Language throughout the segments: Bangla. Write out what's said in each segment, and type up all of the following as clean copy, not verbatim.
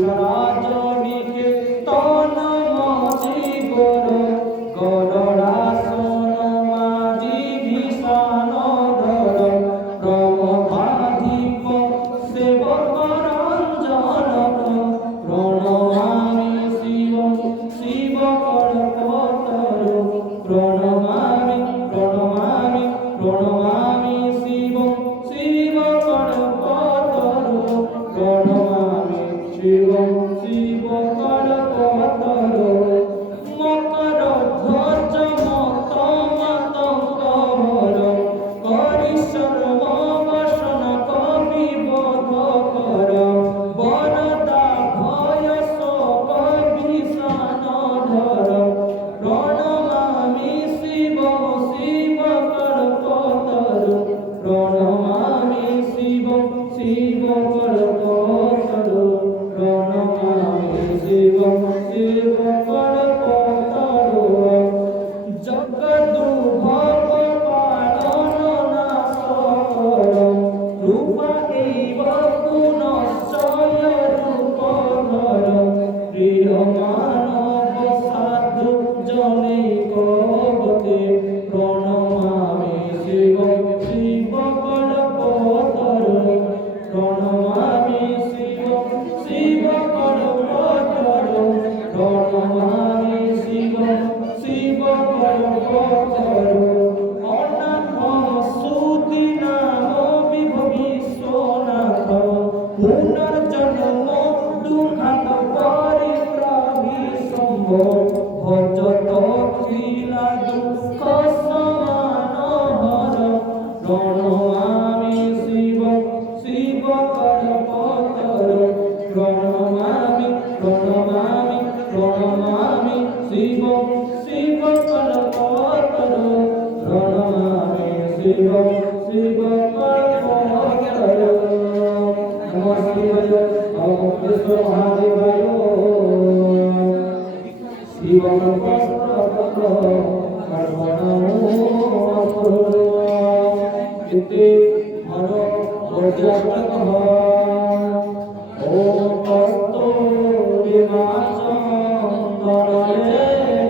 রাজনীকে তন মাঝি গড় গড়াসন মাঝি ভীষণ ধর প্রমভাধিপ সেবক রঞ্জন প্রণমামি শিব শিব কল্পতর প্রণমামি প্রণমামি প্রণমামি শিব শিব কল্পতর প্রণমামি শিব শিব কল্পতর মকর ধ্বজ মত মাতঙ্গর করিশ্বর বসন কবি বোধ কর বরদা ভয় শোক ভীষণ ধর প্রণমামি শিব শিব কল্পতর প্রণমামি শিব শিব কল্পতর প্রণমামি শিব শিব কল্পতর জগদ্দুর্ভগ পালন নাশ কর রূপা এইব গুণশ্চয় রূপ ধর প্রিয় মানব সাধু জনৈক গতি প্রণমামি শিব শিব কল্পতর প্রণমামি শিব শিব কল্পতর প্রণমামি শিব শিব কল্পতর অনাথ সুতি নাম বিশ্বনাথ পুনর্জন্ম দুঃখাত পরিত্রাহি সম্ভব ভজত লীলা দুঃখ সমান হর প্রণমামি শিব শিব কল্পতর প্রণমামি প্রণমামি প্রণমামি শিব শিব কল্পতর প্রণমামি শিব শিব কল্পতর নমস্কার অমৃতেশ্বর মহাদেবায় শিব কল্পতর ইতি হর বজ্রকহ ওম কস্তুরী মাচন্দরে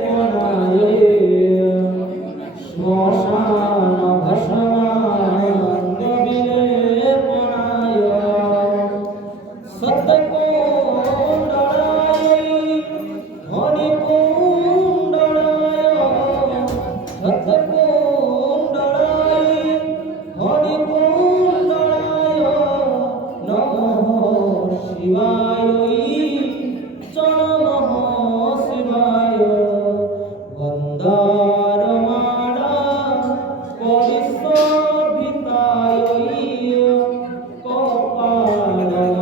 পনায়ে শ্মশান ভস্মান নিবিড়ে পনায় সত্যকুণ্ডলায় হরিকুণ্ডলায় সত্যকুণ্ডলায় হরিকুণ্ডলায় নমঃ শিবায় নমঃ শিবায় বন্দারমালা পরিশোভিতায় কপালমালা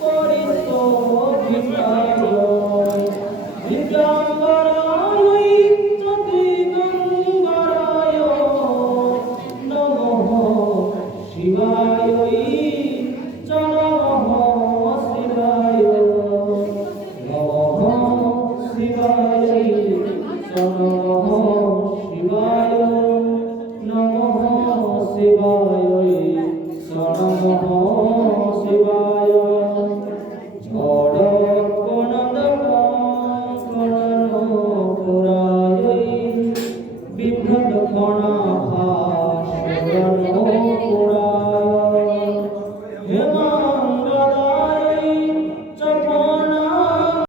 পরিশোভিতায় দিগম্বরায় দিগম্বরায় নমঃ শিবায় নমঃ শিবায় নমঃ শিবায় নমঃ শিবায়